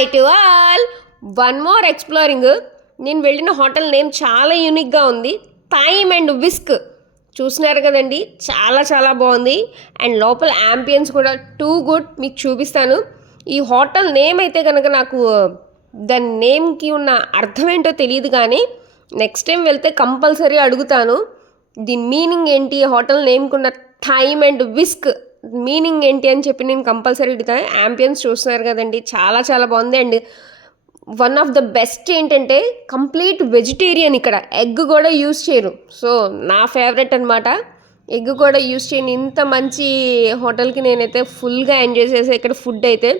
Hi to all. One more exploring. నేను వెళ్ళిన hotel name చాలా యూనిక్గా ఉంది. టైమ్ అండ్ విస్క్ చూసినారు కదండి, చాలా చాలా బాగుంది. అండ్ లోపల యాంబియన్స్ కూడా టూ గుడ్. మీకు చూపిస్తాను. ఈ హోటల్ నేమ్ అయితే కనుక నాకు దాని నేమ్కి ఉన్న అర్థం ఏంటో తెలియదు, కానీ నెక్స్ట్ టైం వెళ్తే కంపల్సరీ అడుగుతాను దీని మీనింగ్ ఏంటి, హోటల్ నేమ్కి ఉన్న టైమ్ అండ్ విస్క్ మీనింగ్ ఏంటి అని చెప్పి నేను కంపల్సరీ అడుగుతాను. యాంబియన్స్ చూస్తున్నారు కదండి, చాలా చాలా బాగుంది. And one of the best ఏంటంటే కంప్లీట్ వెజిటేరియన్. ఇక్కడ ఎగ్ కూడా యూస్ చేయరు. సో నా ఫేవరెట్ అనమాట. ఎగ్ కూడా యూస్ చేయని ఇంత మంచి హోటల్కి నేనైతే ఫుల్గా ఎంజాయ్ చేసే. ఇక్కడ ఫుడ్ అయితే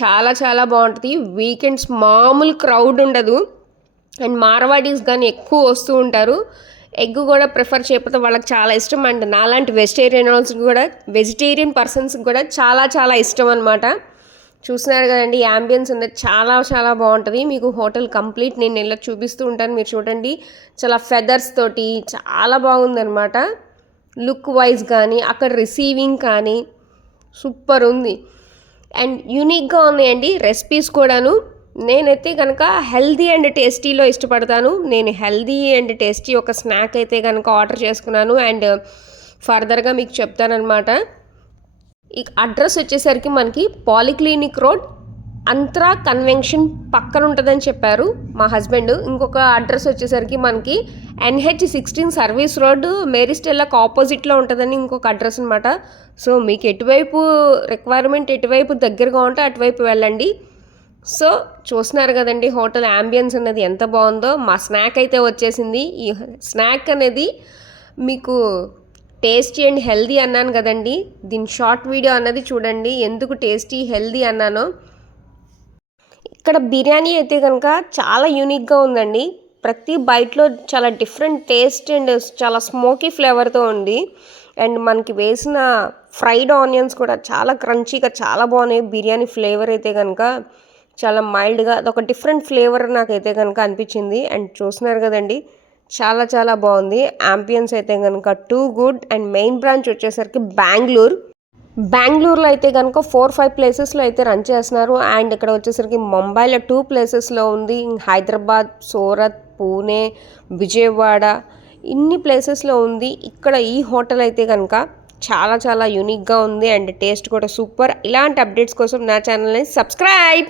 చాలా చాలా బాగుంటుంది. వీకెండ్స్ మామూలు క్రౌడ్ ఉండదు. అండ్ మార్వాడీస్ కానీ ఎక్కువ వస్తూ ఉంటారు. ఎగ్ కూడా ప్రిఫర్ చేయకపోతే వాళ్ళకి చాలా ఇష్టం. అండ్ నాలాంటి వెజిటేరియన్ పర్సన్స్కి కూడా చాలా చాలా ఇష్టం అనమాట. చూస్తున్నారు కదండి, యాంబియన్స్ అనేది చాలా చాలా బాగుంటుంది. మీకు హోటల్ కంప్లీట్ నేను ఇలా చూపిస్తూ ఉంటాను, మీరు చూడండి. చాలా ఫెదర్స్ తోటి చాలా బాగుందనమాట. లుక్ వైజ్ కానీ అక్కడ రిసీవింగ్ కానీ సూపర్ ఉంది. అండ్ యూనిక్గా ఉన్నాయండి రెసిపీస్ కూడాను. నేనైతే కనుక హెల్దీ అండ్ టేస్టీలో ఇష్టపడతాను. నేను హెల్దీ అండ్ టేస్టీ ఒక స్నాక్ అయితే కనుక ఆర్డర్ చేసుకున్నాను. అండ్ ఫర్దర్గా మీకు చెప్తానమాట. ఈ అడ్రస్ వచ్చేసరికి మనకి పాలిక్లినిక్ రోడ్, అంత్రా కన్వెన్షన్ పక్కన ఉంటుందని చెప్పారు మా హస్బెండ్. ఇంకొక అడ్రస్ వచ్చేసరికి మనకి NH16 సర్వీస్ రోడ్, మేరీస్టెల్లాకి ఆపోజిట్లో ఉంటుందని ఇంకొక అడ్రస్ అనమాట. సో మీకు ఎటువైపు రిక్వైర్మెంట్, ఎటువైపు దగ్గరగా ఉంటే అటువైపు వెళ్ళండి. సో చూస్తున్నారు కదండి హోటల్ యాంబియన్స్ అనేది ఎంత బాగుందో. మా స్నాక్ అయితే వచ్చేసింది. ఈ స్నాక్ అనేది మీకు టేస్టీ అండ్ హెల్దీ అన్నాను కదండి, దీని షార్ట్ వీడియో అన్నది చూడండి ఎందుకు టేస్టీ హెల్దీ అన్నానో. ఇక్కడ బిర్యానీ అయితే కనుక చాలా యూనిక్గా ఉందండి. ప్రతి బైట్లో చాలా డిఫరెంట్ టేస్ట్ అండ్ చాలా స్మోకీ ఫ్లేవర్తో ఉంది. అండ్ మనకి వేసిన ఫ్రైడ్ ఆనియన్స్ కూడా చాలా క్రంచీగా చాలా బాగున్నాయి. బిర్యానీ ఫ్లేవర్ అయితే కనుక చాలా మైల్డ్గా అదొక డిఫరెంట్ ఫ్లేవర్ నాకైతే కనుక అనిపించింది. అండ్ చూస్తున్నారు కదండి, చాలా చాలా బాగుంది. యాంబియన్స్ అయితే కనుక too good. And main branch వచ్చేసరికి బెంగళూరులో అయితే కనుక 4-5 ప్లేసెస్లో అయితే రన్ చేస్తున్నారు. అండ్ ఇక్కడ వచ్చేసరికి ముంబైలో 2 ప్లేసెస్లో ఉంది. హైదరాబాద్, సూరత్, పూణే, విజయవాడ ఇన్ని ప్లేసెస్లో ఉంది. ఇక్కడ ఈ హోటల్ అయితే కనుక చాలా చాలా యూనిక్గా ఉంది. అండ్ టేస్ట్ కూడా సూపర్. ఇలాంటి అప్డేట్స్ కోసం నా ఛానల్ని సబ్స్క్రైబ్.